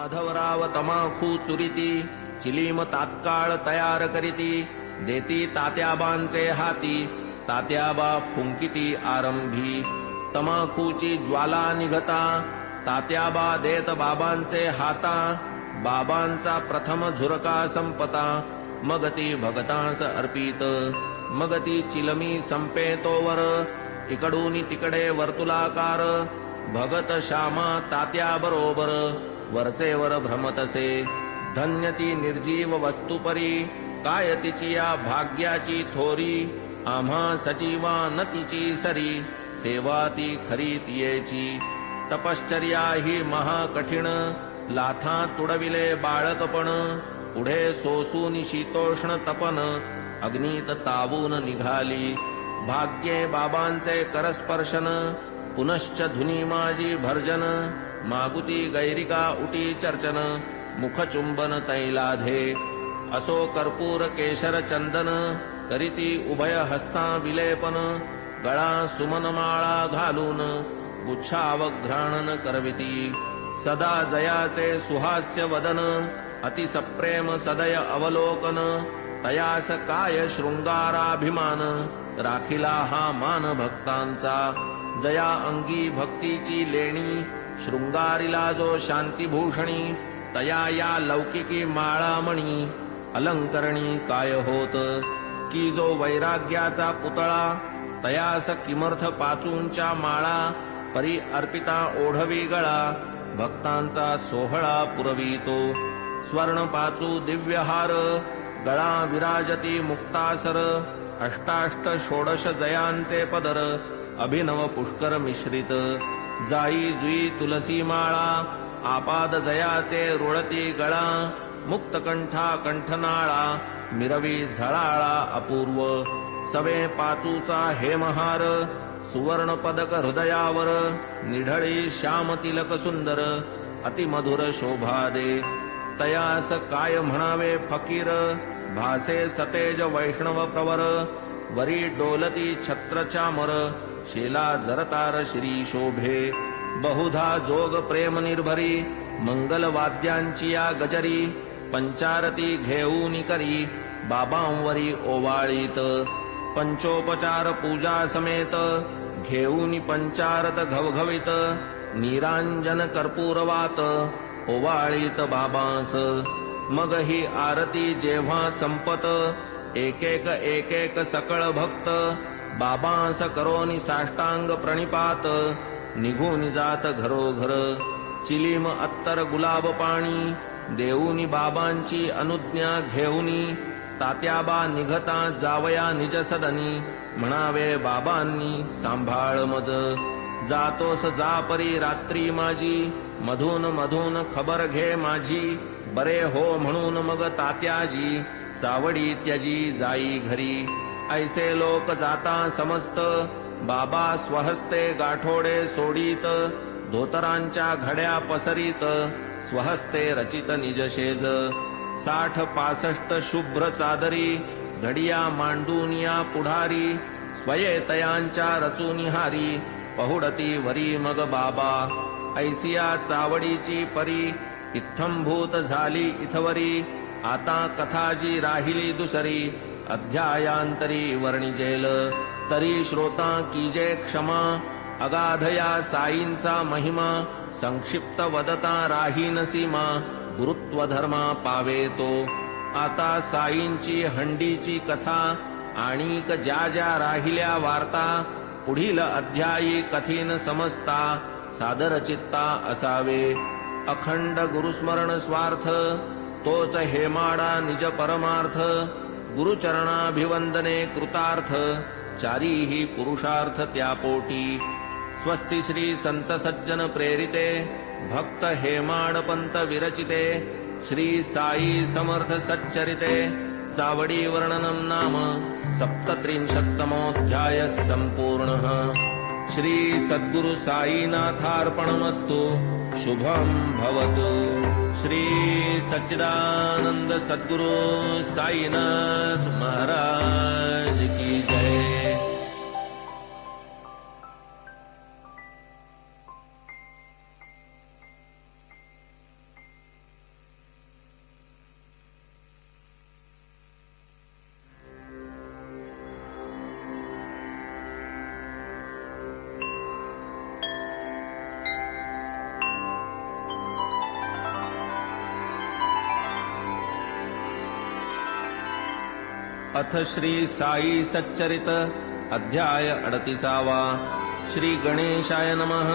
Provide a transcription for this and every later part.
माधवराव तमाखू चुरिती चिलीम तात्काळ तयार करीती देती तात्याबांचे हाती तात्याबा फुंकिती आरंभी तमाखूची ज्वाला निघता तात्याबा देत बाबांचे हाता बाबांचा प्रथम झुरका संपता मग ती भगतांस अर्पित मग ती चिलमी संपे तोवर इकडून तिकडे वर्तुलाकार भगत श्यामा तात्या बरोबर वरचेवर भ्रमतसे धन्य ती निर्जीव वस्तुपरी काय तिची या भाग्याची थोरी आम्हा सजीवा न तिची सरी सेवा ती खरी तियेची तपश्चर्या ही महाकठीण लाथा तुडविले बाळकपण पुढे सोसून शीतोष्ण तपन अग्नीत तावून निघाली भाग्ये बाबांचे करस्पर्शन पुनश्च धुनी माझी भर्जन मागुती गैरिका उटी चर्चन मुखचुंबन तैलाधे असो कर्पूर केशर चंदन करीती उभय हस्ता विलेपन गळा सुमनमाळा घालून गुच्छावघ्राणन करविती सदा जयाचे सुहास्य वदन अतिसप्रेम सदय अवलोकन तयास काय शृंगाराभिमान राखिला हा मान भक्तांचा जया अंगी भक्तीची लेणी शृंगारिला जो शांतीभूषणी तया या लौकिकी माळामणी अलंकरणी काय होत की जो वैराग्याचा पुतळा तयास किमर्थ पाचूंच्या माळा परी अर्पिता ओढवी गळा भक्तांचा सोहळा पुरवितो स्वर्ण पाचू दिव्यहार गळा विराजती मुक्तासर अष्टाष्ट षोडश जयांचे पदर अभिनव पुष्कर मिश्रित जाई जुई तुलसी माळा आपाद जयाचे रुळती गळा मुक्तकंठा कंठनाळा मिरवी झळाळा अपूर्व सवे पाचूचा हेमहार सुवर्ण पदक हृदयावर निढळी श्याम तिलक सुंदर अतिमधुर शोभा दे तयास काय म्हणावे फकीर भासे सतेज वैष्णव प्रवर वरी डोलती छत्र चामर शेला जरतार श्री शोभे बहुधा जोग प्रेम निर्भरी मंगल वाद्यांची या गजरी पंचारती घेऊन करी बाबांवरी ओवाळीत पंचोपचार पूजा समेत घेऊन पंचारत घवघवित निरांजन कर्पूरवात ओवाळीत बाबांस मग ही आरती जेव्हा संपत एक एक सकळ भक्त बाबांस करोनी साष्टांग प्रणिपात निघून जात घरोघर चिलीम अत्तर गुलाब पाणी देऊनी बाबांची अनुज्ञा घेऊनी तात्याबा निघता जावया निज सदनी म्हणावे बाबांनी सांभाळ मज जातोस जा परी रात्री माझी मधून मधून खबर घे माझी बरे हो म्हणून मग तात्याजी चावडी त्यजी जाई घरी ऐसे लोक जाता समस्त बाबा स्वहस्ते गाठोडे सोडीत धोतरांच्या घड्या पसरीत स्वहस्ते रचित निजशेज 60-65 शुभ्र चादरी घडिया मांडूनिया पुढारी स्वयेतयांच्या रचुनिहारी पहुडती वरी मग बाबा ऐसिया चावडीची परी इत्थंभूत झाली इथवरी आता कथाजी राहिली दुसरी अध्यायांतरी वर्णिजेल तरी श्रोता कीजे क्षमा अगाधया साईंचा महिमा संक्षिप्त वदता राहीन सीमा गुरुत्व धर्मा पावे तो आता साईंची हंडीची कथा आणिक ज्या ज्या राहिल्या वार्ता पुढील अध्यायी कथीन समजता सादर चित्ता असावे अखंड गुरुस्मरण स्वार्थ तोच हेमाडा निज परमार्थ गुरुचरणाभिवंदने कृतार्थ चारीही पुरुषार्थ त्यापोटी स्वस्ति श्री संत सज्जन प्रेरिते भक्त हेमाडपंत विरचिते श्री साई समर्थ सच्चरिते चावडी वर्णनम नाम 37तमोऽध्याय संपूर्णः श्री सद्गुरु साईनाथार्पणमस्तु शुभं भवतु श्री सच्चिदानंद सद्गुरु साईनाथ महाराज की जय। अथ श्री साई सच्चरित अध्याय 38। श्री गणेशाय नमः।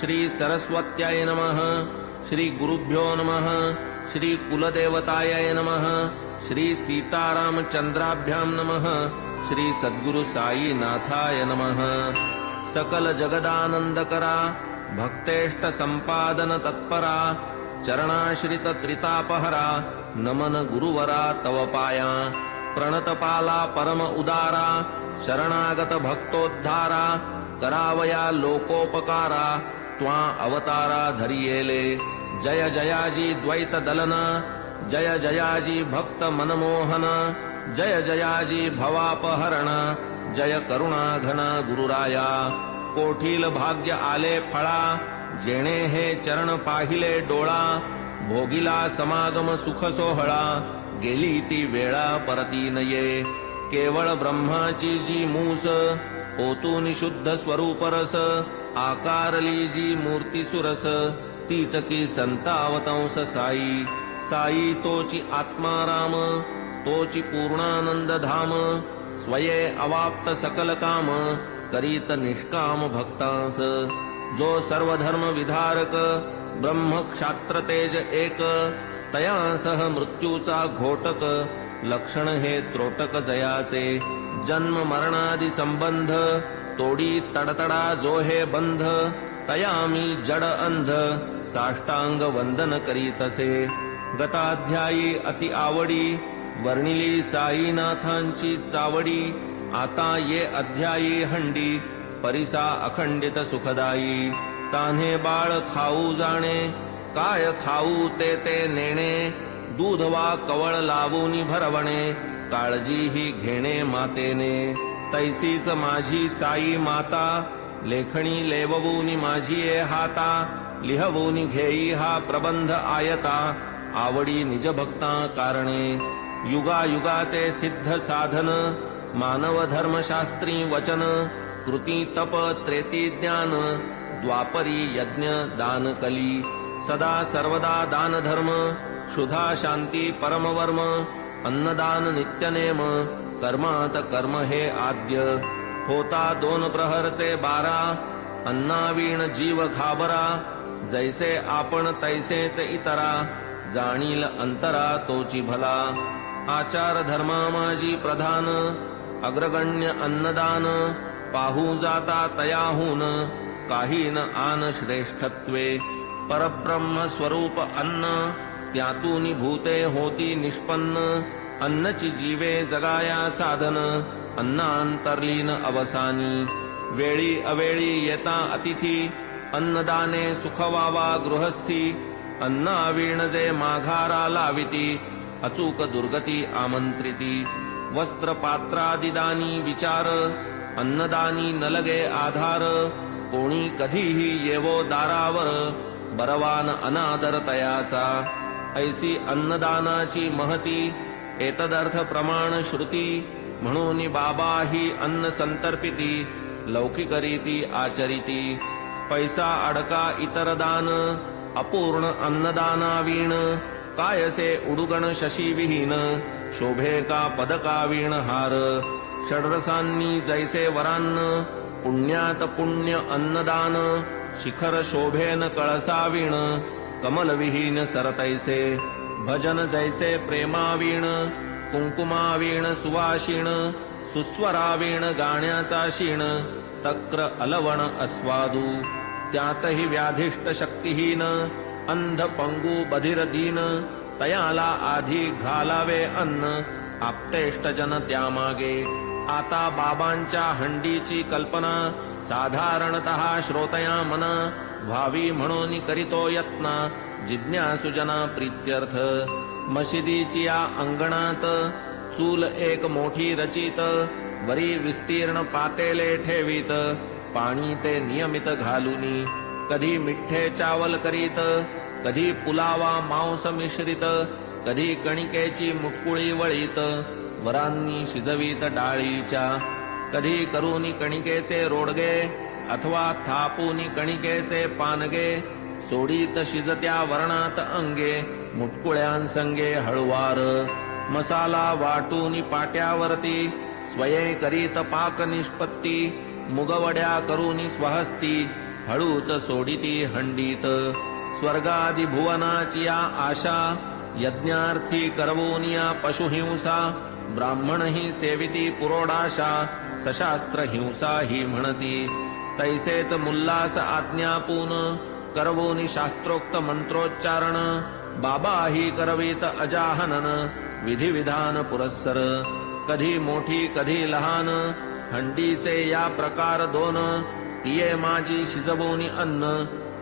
श्री सरस्वत्याय नमः। श्री गुरुभ्यो नमः। श्री कुलदेवताय नमः। श्री सीतारामचंद्राभ्यां नमः। श्री सद्गुरु साई नाथाय नमः। सकल जगदानंदकरा भक्तेष्ट संपादन तत्परा चरणाश्रित त्रितापहरा नमन गुरुवरा तव पाया प्रणतपाला परम उदारा शरणागत भक्तोद्धारा करावया लोकोपकारा त्वा अवतारा धरियेले जय जयाजी द्वैत दलन जय जयाजी भक्त मनमोहन जय जयाजी भवापहरण जय करुणा घन गुरुराया कोठील भाग्य आले फळा जेणे हे चरण पाहिले डोळा भोगिला समागम सुख सोहळा गेली ती वेळा परती नये केवळ ब्रह्माची जी मूस ओतून शुद्ध स्वरूप रस आकारली जी मूर्ती सुरस तीच की संतावतंस साई साई तोची आत्माराम तोची पूर्णानंद धाम स्वये अवाप्त सकल काम करीत निष्काम भक्तांस जो सर्वधर्म विधारक ब्रह्म क्षात्र तेज एक तयासह मृत्यूचा घोटक लक्षण हे त्रोटक जयाचे जन्म मरणादि संबंध तोडी तडतडा जो हे बंध तयामी जड अंध साष्टांग वंदन करीतसे गताध्यायी अति आवडी वर्णिली साईनाथांची चावडी आता ये अध्यायी हंडी परिसा अखंडित सुखदायी तान्हे बाळ खाऊ जाणे काय खाऊ ते ते नेणे दूध वा कवळ लावूनी भरवणे काळजी ही घेणे मातेने तैसीच माझी साई माता लेखणी लेववूनी माझी ए हाता लिहवूनी घेई हा प्रबंध आयता आवडी निज भक्ता कारणे युगायुगाचे सिद्ध साधन मानव धर्मशास्त्री वचन कृती तप त्रेती ज्ञान द्वापरी यज्ञ दान कली सदा सर्वदा दान धर्म क्षुधा शांती परमवर्म अन्नदान नित्यनेम कर्मात कर्म हे आद्य होता 2 प्रहरचे 12 अन्नावीण जीव घाबरा जैसे आपण तैसेच इतरा जाणील अंतरा तोची भला आचार धर्मा माझी प्रधान अग्रगण्य अन्नदान पाहू जाता तयाहून काही न आन श्रेष्ठत्वे परब्रह्म स्वरूप अन्न त्यातून भूते होती निष्पन्न अन्नची जीवे जगाया साधन अन्नांतर्लीन अवसानी वेळी अवेळी येता अतिथी अन्नदाने सुखवावा गृहस्थी अन्नावीण जे माघारा लाविती अचूक दुर्गती आमंत्रिती वस्त्र पात्रादिदानी विचार अन्नदानी नलगे आधार कोणी कधीही येवो दारावर बरवान अनादर तयाचा ऐसी अन्नदानाची महती एतदर्थ प्रमाण श्रुती म्हणून बाबा ही अन्न संतर्पिती लौकिकरीती आचरिती पैसा अडका इतर दान अपूर्ण अन्नदानावीण कायसे उडुगण शशी विहीन शोभे का पदकावीण हार षड्रसांनी जैसे वरान्न पुण्यात पुण्य अन्नदान शिखर शोभेन कळसावीण कमलविहीन सरतैसे भजन जैसे प्रेमावीण कुंकुमावीण सुवाशीण सुस्वरावीण गाण्याचा शीण तक्र अलवण अस्वादू त्यातही व्याधिष्ट शक्तिहीन अंध पंगू बधिर दीन तयाला आधी घालावे अन्न आप्तेष्ट जन त्यामागे आता बाबांच्या हंडीची कल्पना साधारणतः श्रोतया मन व्हावी म्हणून करीतो यत्न जिज्ञासुजना प्रीत्यर्थ मशिदीची या अंगणात चूल एक मोठी रचित वरी विस्तीर्ण पातेले ठेवीत पाणी ते नियमित घालूनी कधी मिठ्ठे चावल करीत कधी पुलावा मांस मिश्रित कधी कणिकेची मुटकुळी वळीत वरांनी शिजवीत डाळीच्या कधी करूनी कणिकेचे रोडगे अथवा थापूनी कणिकेचे पानगे सोडीत शिजत्या वर्णात अंगे मुटकुळ्यांसंगे हळुवार मसाला वाटून पाट्यावरती स्वये करीत पाक निष्पत्ती मुगवड्या करून स्वहस्ती हळूच सोडिती हंडीत स्वर्गादि भुवनाची या आशा यज्ञार्थी करवोनिया पशुहिंसा ब्राह्मण ही सेविती पुरोडाशा सशास्त्र हिंसा ही म्हणती तैसेच मुल्लास आज्ञापून करवोनी शास्त्रोक्त मंत्रोच्चारण बाबा ही करवीत अजाहनन विधिविधान पुरस्सर कधी मोठी कधी लहान हंडीचे या प्रकार दोन तिये माझी शिजवोनी अन्न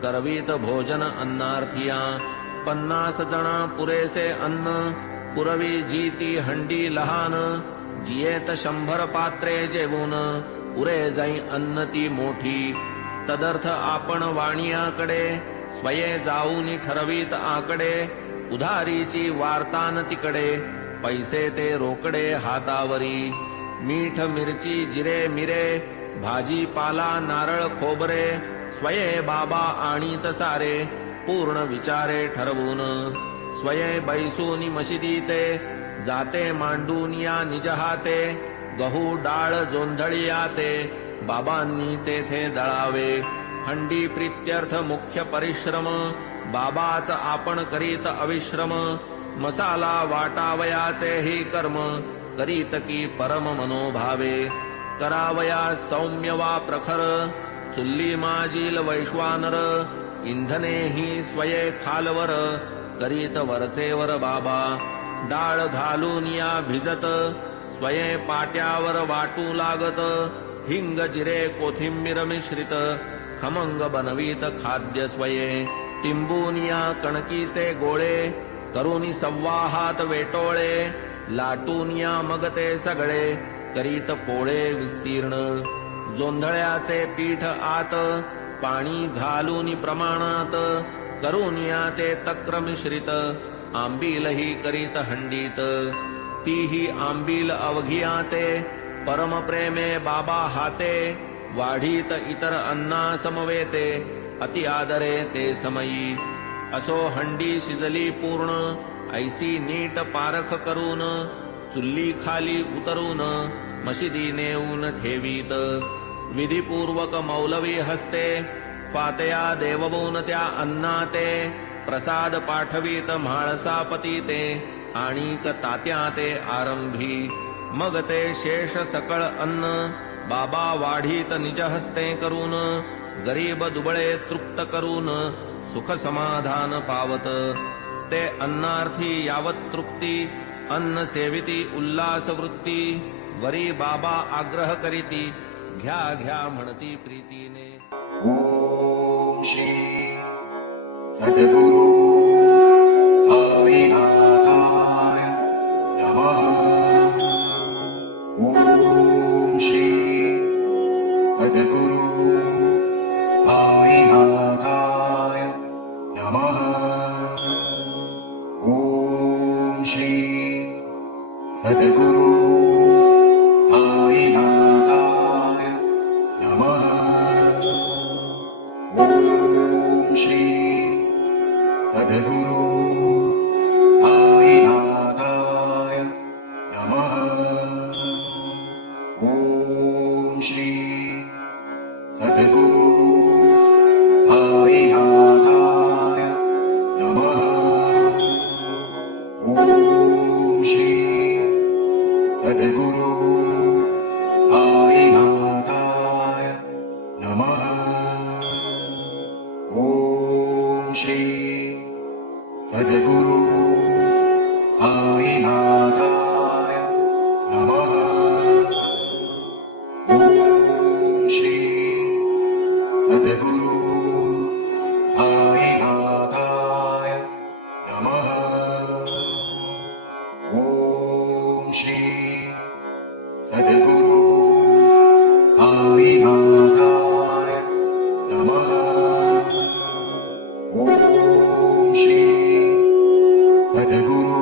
करवीत भोजन अन्नार्थिया 50 जना पुरेसे अन्न पुरवी जी ती हंडी लहान जियेत 100 पात्रे जेवून पुरे जाई अन्न ती मोठी तदर्थ आपण वाणियाकडे स्वये जाऊनी ठरवीत आकडे उधारीची वार्तान तिकडे पैसे ते रोकडे हातावरी मीठ मिरची जिरे मिरे भाजीपाला नारळ खोबरे स्वये बाबा आणीत सारे पूर्ण विचारे ठरवून स्वये बैसूनी मशिदीते जाते मांडून या निज हाते गहू डाळ जोंधळियाते बाबांनी तेथे दळावे हंडी प्रीत्यर्थ मुख्य परिश्रम बाबाच आपण करीत अविश्रम मसाला वाटावयाचे ही कर्म करीत की परम मनोभावे करावया सौम्य वा प्रखर चुल्ली माजील वैश्वानर इंधने ही स्वये खालवर करीत वरचेवर बाबा डाळ घालून या भिजत स्वये पाट्यावर वाटू लागत हिंग जिरे कोथिंबीर मिश्रित खमंग बनवीत खाद्य स्वये तिंबून या कणकीचे गोळे करून संवाहात वेटोळे लाटून या मग ते सगळे करीत पोळे विस्तीर्ण जोंधळ्याचे पीठ आत पाणी घालून प्रमाणात करून या ते तक्र मिश्रित आंबीलही करीत हंडीत तीही आंबील अवघियाते परम प्रेमे बाबा हाते वाढीत इतर अन्ना समवेते अति आदरे ते समयी असो हंडी शिजली पूर्ण ऐसी नीट पारख करून चुल्ली खाली उतरून मशिदी नेऊन ठेवीत विधिपूर्वक मौलवी हस्ते फातया देववून त्या अन्नाते प्रसाद पाठवीत म्हाळसापती ते आणिक तात्या ते आरंभी मग ते शेष सकळ अन्न बाबा वाढीत निज हस्ते करून गरीब दुबळे तृप्त करून सुख समाधान पावत ते अन्नार्थी यावत तृप्ती अन्न सेविती उल्लास वृत्ती वरी बाबा आग्रह करीती घ्या घ्या म्हणती प्रीतीने ओम श्री सद्गुरु साईनाथाय नमः ओम श्री सद्गुरु साईनाथाय नमः ओम श्री सद्गुरु साईनाथाय नमः ओम श्री सद्गुरु साईनाथाय नमः ओम श्री सद्गुरु साईनाथाय नमः ओम श्री सद्गुरु साईनाथाय नमः ओम श्री सद्गुरु साईनाथाय नमः ओम श्री सद्गुरु साईनाथाय नमः ओम श्री सद्गुरु साईनाथाय नमः ओम श्री सद्गुरु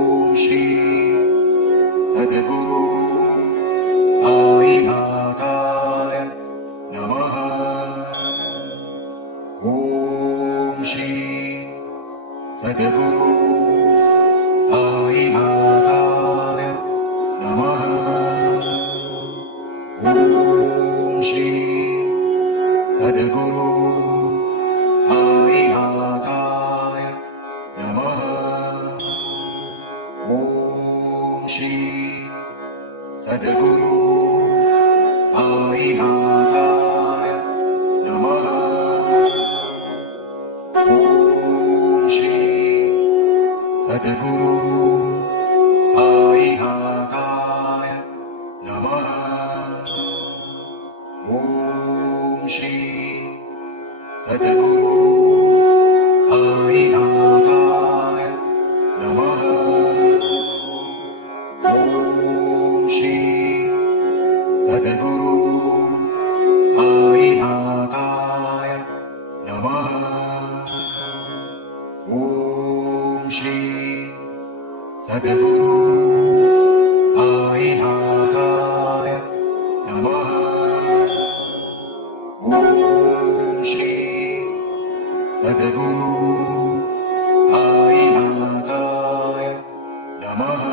सद्गुरु साईनाथाय नमः। ॐ श्री सद्गुरु साईनाथाय नमः। ॐ श्री सद्गुरु साईनाथाय नमः। ॐ श्री सद्गुरु साईनाथाय नमः। ॐ श्री सद्गुरु साईनाथाय नमः। ॐ श्री सद्गुरु साईनाथाय नमः।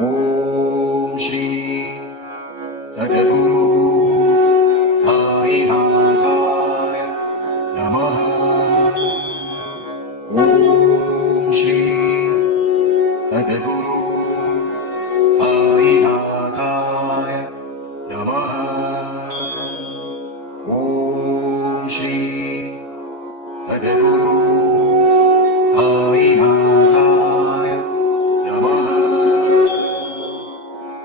ॐ श्री सद्गुरु साईनाथाय नमः। ॐ श्री सद्गुरु साईनाथाय नमः। ॐ श्री सद्गुरु साईनाथाय नमः।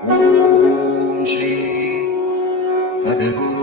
ॐ श्री सद्गुरु